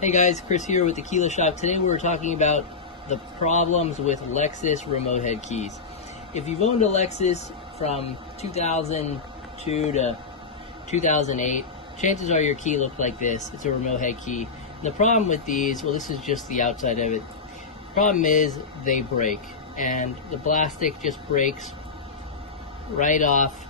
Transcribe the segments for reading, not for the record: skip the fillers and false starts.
Hey guys, Chris here with the Keyless Shop. Today we're talking about the problems with Lexus remote head keys. If you've owned a Lexus from 2002 to 2008, chances are your key looked like this. It's a remote head key. And the problem with these, well, this is just the outside of it. The problem is they break, and the plastic just breaks right off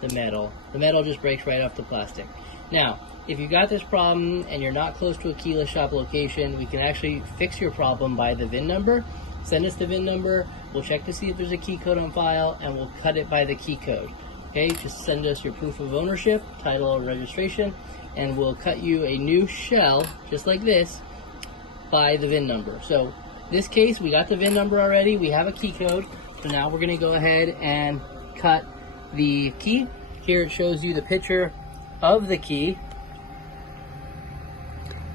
the metal. The metal just breaks right off the plastic. Now, if you've got this problem and you're not close to a Keyless Shop location, we can actually fix your problem by the VIN number. Send us the VIN number, we'll check to see if there's a key code on file, and we'll cut it by the key code. Okay, just send us your proof of ownership, title or registration, and we'll cut you a new shell, just like this, by the VIN number. So in this case, we got the VIN number already, we have a key code, so now we're gonna go ahead and cut the key. Here it shows you the picture of the key,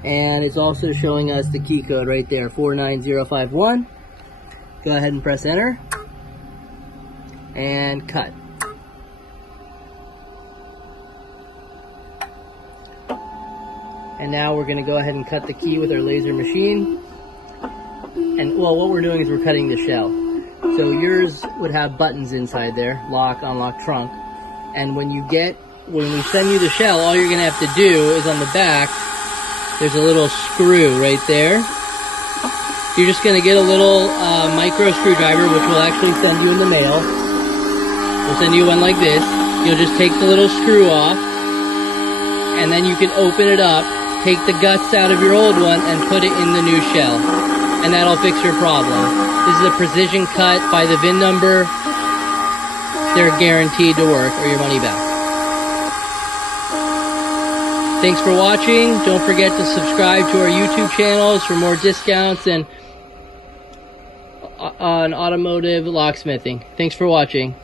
and it's also showing us the key code right there, 49051. Go ahead and press enter and cut. And now we're going to go ahead and cut the key with our laser machine. And well, what we're doing is we're cutting the shell. So yours would have buttons inside there, lock, unlock, trunk. And when we send you the shell, all you're going to have to do is on the back, there's a little screw right there. You're just going to get a little micro screwdriver, which we'll actually send you in the mail. We'll send you one like this. You'll just take the little screw off, and then you can open it up, take the guts out of your old one, and put it in the new shell. And that'll fix your problem. This is a precision cut by the VIN number. They're guaranteed to work, or your money back. Thanks for watching. Don't forget to subscribe to our YouTube channels for more discounts and on automotive locksmithing. Thanks for watching.